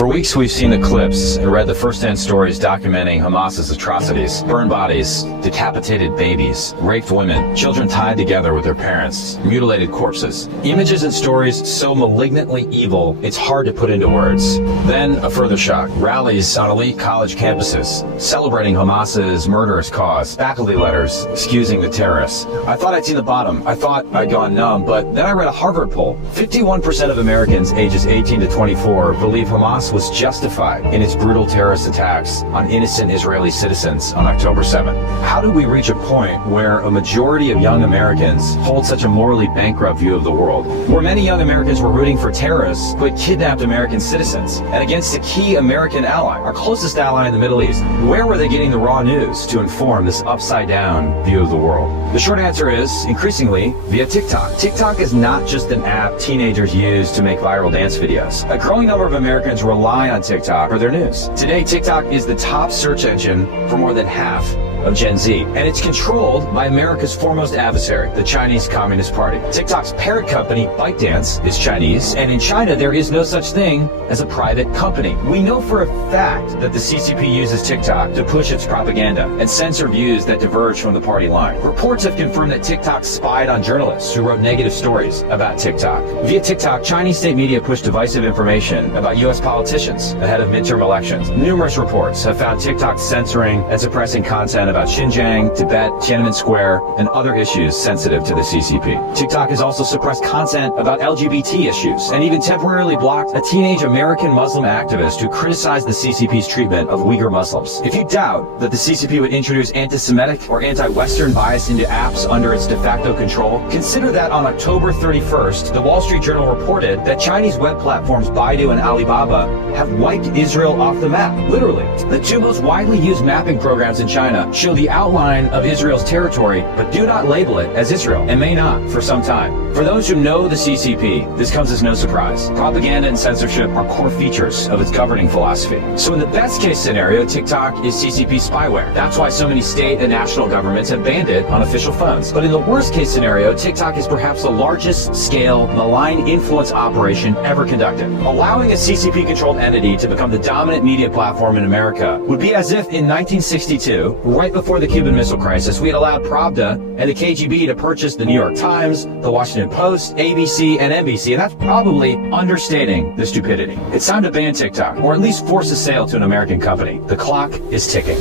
For weeks we've seen the clips and read the first-hand stories documenting Hamas's atrocities. Burned bodies, decapitated babies, raped women, children tied together with their parents, mutilated corpses. Images and stories so malignantly evil, it's hard to put into words. Then a further shock. Rallies on elite college campuses, celebrating Hamas's murderous cause. Faculty letters excusing the terrorists. I thought I'd seen the bottom. I thought I'd gone numb, but then I read a Harvard poll. 51% of Americans ages 18 to 24 believe Hamas was justified in its brutal terrorist attacks on innocent Israeli citizens on October 7th. How do we reach a point where a majority of young Americans hold such a morally bankrupt view of the world? Where many young Americans were rooting for terrorists who had kidnapped American citizens and against a key American ally, our closest ally in the Middle East. Where were they getting the raw news to inform this upside-down view of the world? The short answer is, increasingly, via TikTok. TikTok is not just an app teenagers use to make viral dance videos. A growing number of Americans rely on TikTok for their news. Today, TikTok is the top search engine for more than half of Gen Z, and it's controlled by America's foremost adversary, the Chinese Communist Party. TikTok's parent company, ByteDance, is Chinese, and in China there is no such thing as a private company. We know for a fact that the CCP uses TikTok to push its propaganda and censor views that diverge from the party line. Reports have confirmed that TikTok spied on journalists who wrote negative stories about TikTok. Via TikTok, Chinese state media pushed divisive information about U.S. politicians ahead of midterm elections. Numerous reports have found TikTok censoring and suppressing content about Xinjiang, Tibet, Tiananmen Square, and other issues sensitive to the CCP. TikTok has also suppressed content about LGBT issues and even temporarily blocked a teenage American Muslim activist who criticized the CCP's treatment of Uyghur Muslims. If you doubt that the CCP would introduce anti-Semitic or anti-Western bias into apps under its de facto control, consider that on October 31st, the Wall Street Journal reported that Chinese web platforms Baidu and Alibaba have wiped Israel off the map. Literally. The two most widely used mapping programs in China show the outline of Israel's territory, but do not label it as Israel, and may not for some time. For those who know the CCP, this comes as no surprise. Propaganda and censorship are core features of its governing philosophy. So in the best case scenario, TikTok is CCP spyware. That's why so many state and national governments have banned it on official phones. But in the worst case scenario, TikTok is perhaps the largest scale malign influence operation ever conducted. Allowing a CCP-controlled entity to become the dominant media platform in America would be as if in 1962, right before the Cuban Missile Crisis, we had allowed Pravda and the KGB to purchase the New York Times, the Washington Post, ABC, and NBC, and that's probably understating the stupidity. It's time to ban TikTok, or at least force a sale to an American company. The clock is ticking.